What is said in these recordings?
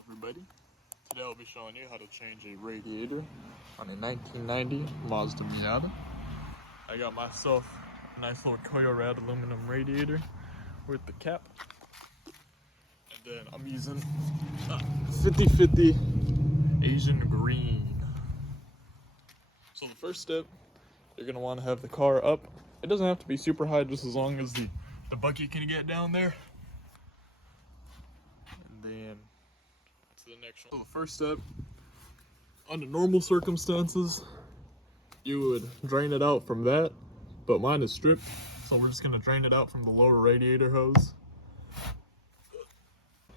Hello everybody, today I'll be showing you how to change a radiator on a 1990 Mazda Miata. I got myself a nice little Koyo aluminum radiator with the cap, and then I'm using 50/50 Asian green. So the first step, you're going to want to have the car up. It doesn't have to be super high, just as long as the bucket can get down there. And then to the next one. So the first step, under normal circumstances, you would drain it out from that, but mine is stripped, so we're just going to drain it out from the lower radiator hose.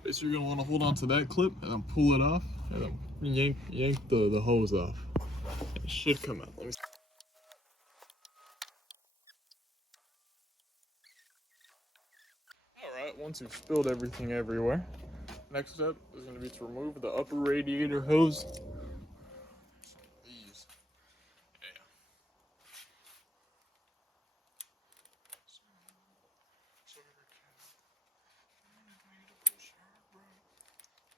Basically, you're going to want to hold on to that clip and then pull it off, and then yank the hose off. It should come out. Let me see. Alright, once you've spilled everything everywhere, next step is going to be to remove the upper radiator hose. These. Yeah.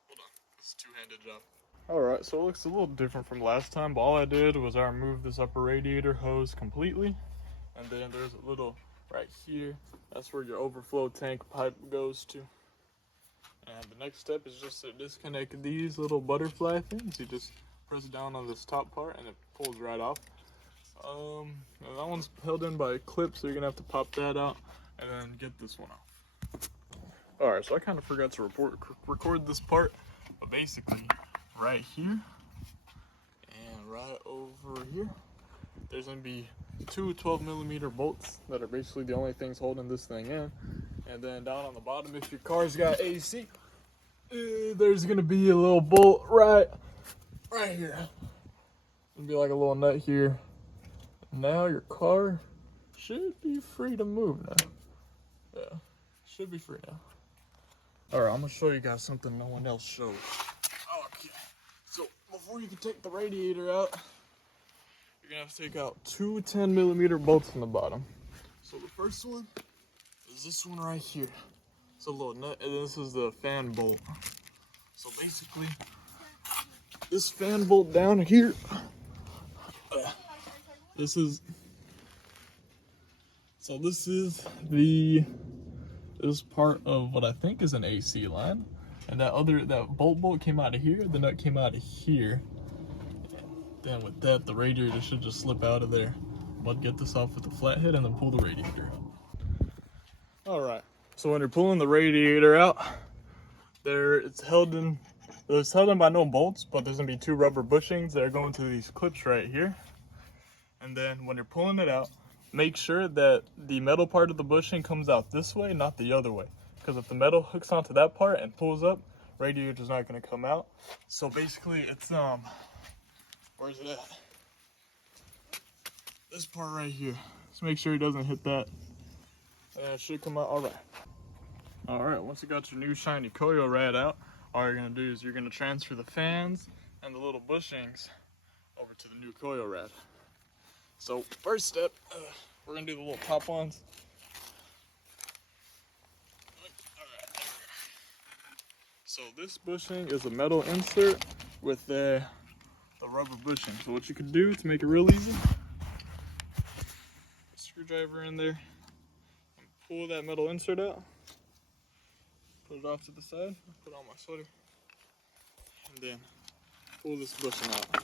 Hold on, this is a two-handed job. Alright, so it looks a little different from last time, but all I did was I removed this upper radiator hose completely, and then there's a little right here. That's where your overflow tank pipe goes to. And the next step is just to disconnect these little butterfly things. You just press down on this top part and it pulls right off. And that one's held in by a clip, so you're gonna have to pop that out and then get this one off. Alright, so I kind of forgot to record this part, but basically right here and right over here, there's gonna be two 12mm bolts that are basically the only things holding this thing in. And then down on the bottom, if your car's got AC, there's gonna be a little bolt right here. It'll be like a little nut here. Now your car should be free to move now. Yeah, should be free now. Alright, I'm gonna show you guys something no one else showed. Okay, so before you can take the radiator out, you're gonna have to take out two 10mm bolts in the bottom. So the first one is this one right here. It's a little nut, and this is the fan bolt. So basically, this fan bolt down here, this is this part of what I think is an AC line, and that bolt came out of here. The nut came out of here. Then with that, the radiator should just slip out of there. But get this off with the flathead and then pull the radiator out. Alright, so when you're pulling the radiator out, it's held in by no bolts, but there's gonna be two rubber bushings that are going to these clips right here. And then when you're pulling it out, make sure that the metal part of the bushing comes out this way, not the other way. Because if the metal hooks onto that part and pulls up, radiator's not gonna come out. So basically it's where's it at? This part right here. Just make sure it doesn't hit that. And it should come out alright, once you got your new shiny Koyo rad out, all you're gonna do is you're gonna transfer the fans and the little bushings over to the new Koyo rad. So first step, we're gonna do the little top ones. Alright, so this bushing is a metal insert with the rubber bushing. So what you can do to make it real easy, screwdriver in there and pull that metal insert out. Put it off to the side, put on my sweater, and then pull this bushing out.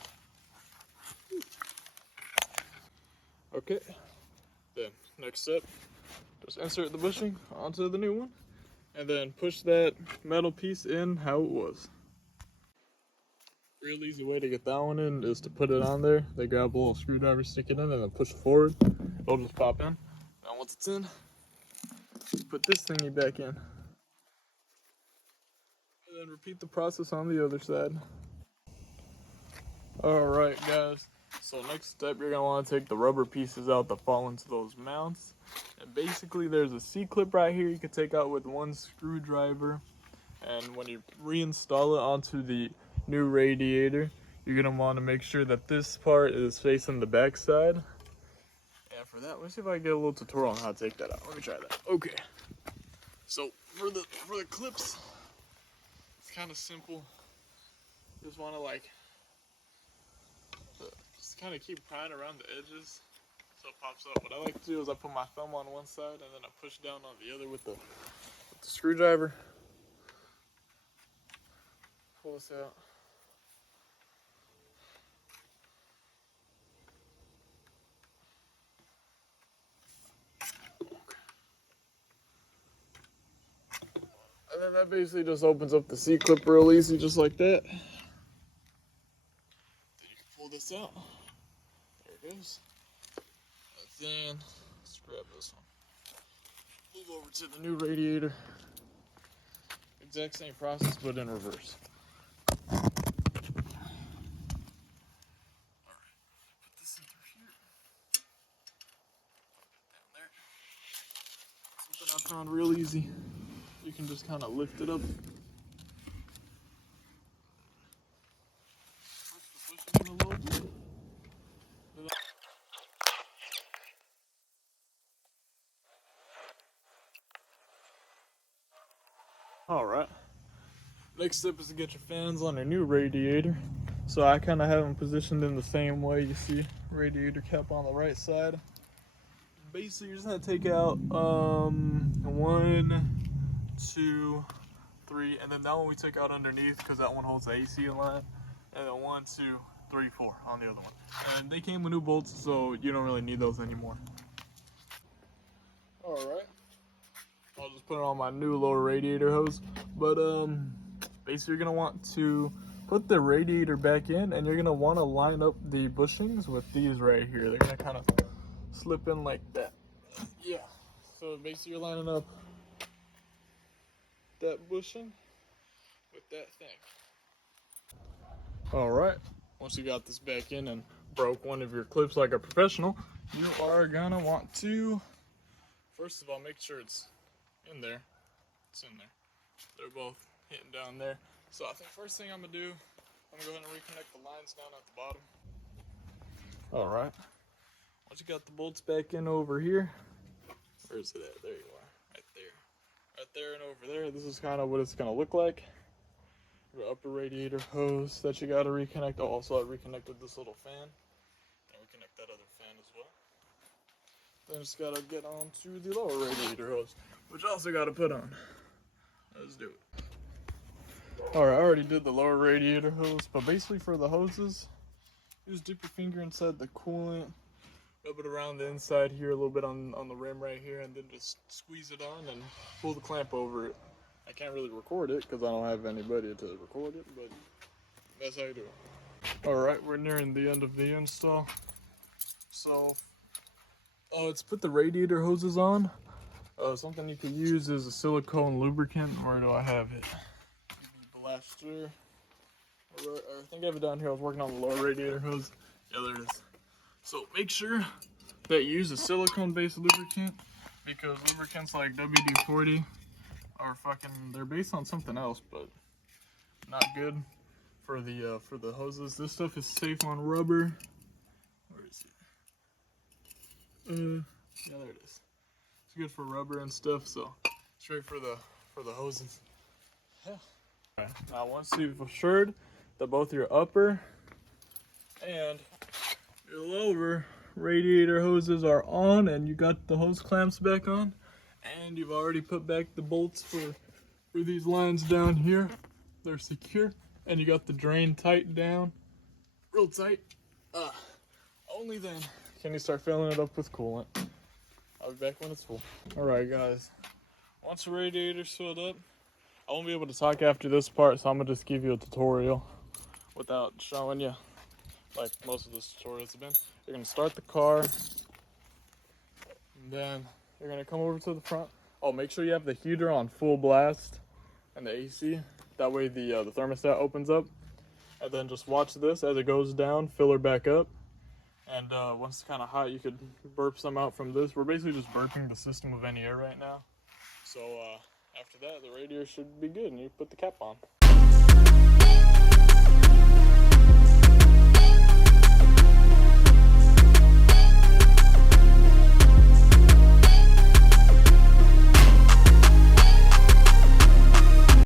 Okay, then next step, just insert the bushing onto the new one, and then push that metal piece in how it was. Real easy way to get that one in is to put it on there. They grab a little screwdriver, stick it in, and then push it forward. It'll just pop in. Now once it's in, put this thingy back in. And then repeat the process on the other side. Alright guys, so next step, you're going to want to take the rubber pieces out that fall into those mounts. And basically there's a C-clip right here you can take out with one screwdriver. And when you reinstall it onto the new radiator, you're going to want to make sure that this part is facing the back side. And for that, let's see if I can get a little tutorial on how to take that out. Let me try that. Okay. So for the clips, it's kind of simple. Just want to like just kind of keep prying around the edges so it pops up. What I like to do is I put my thumb on one side and then I push down on the other with the screwdriver. Pull this out. And then that basically just opens up the C-clip real easy, just like that. Then you can pull this out. There it goes. And then let's grab this one. Move over to the new radiator. Exact same process, but in reverse. Alright, put this in through here. Down there. Something I found real easy. You can just kind of lift it up. Push it in a little bit. Alright. Next step is to get your fans on a new radiator. So I kind of have them positioned in the same way. You see radiator cap on the right side. Basically, you're just gonna take out 1, 2, 3, and then that one we took out underneath because that one holds the AC line. And then 1, 2, 3, 4 on the other one. And they came with new bolts, so you don't really need those anymore. Alright. I'll just put it on my new lower radiator hose. But basically you're gonna want to put the radiator back in and you're gonna want to line up the bushings with these right here. They're gonna kind of slip in like that. Yeah. So basically you're lining up that bushing with that thing. Alright. Once you got this back in and broke one of your clips like a professional, you are gonna want to first of all make sure it's in there. It's in there. They're both hitting down there. So I think first thing I'm gonna do, I'm gonna go ahead and reconnect the lines down at the bottom. Alright. Once you got the bolts back in over here, where is it at? There you are. Right there. Right there and over there. This is kind of what it's gonna look like. The upper radiator hose that you gotta reconnect. Oh, also I reconnected this little fan. And reconnect that other fan as well. Then just gotta get on to the lower radiator hose, which I also gotta put on. Let's do it. Alright, I already did the lower radiator hose, but basically for the hoses, you just dip your finger inside the coolant, rub it around the inside here, a little bit on the rim right here, and then just squeeze it on and pull the clamp over it. I can't really record it because I don't have anybody to record it, but that's how you do it. Alright, we're nearing the end of the install. So, let's put the radiator hoses on. Something you could use is a silicone lubricant. Where do I have it? Blaster. I think I have it down here. I was working on the lower radiator hose. Yeah, there it is. So make sure that you use a silicone-based lubricant because lubricants like WD-40 are they're based on something else, but not good for the hoses. This stuff is safe on rubber. Where is it? Yeah, there it is. It's good for rubber and stuff, so straight for the hoses. Yeah. Okay. Now once you've assured that both your upper and your lower radiator hoses are on and you got the hose clamps back on and you've already put back the bolts for these lines down here, they're secure, and you got the drain tight down, real tight, only then can you start filling it up with coolant. I'll be back when it's full. Alright guys, once the radiator's filled up, I won't be able to talk after this part, so I'm gonna just give you a tutorial without showing you like most of the tutorials have been. You're gonna start the car, and then you're gonna come over to the front. Oh, make sure you have the heater on full blast and the AC. That way the thermostat opens up. And then just watch this as it goes down, fill her back up. And once it's kind of hot, you could burp some out from this. We're basically just burping the system of any air right now. So after that, the radiator should be good and you put the cap on.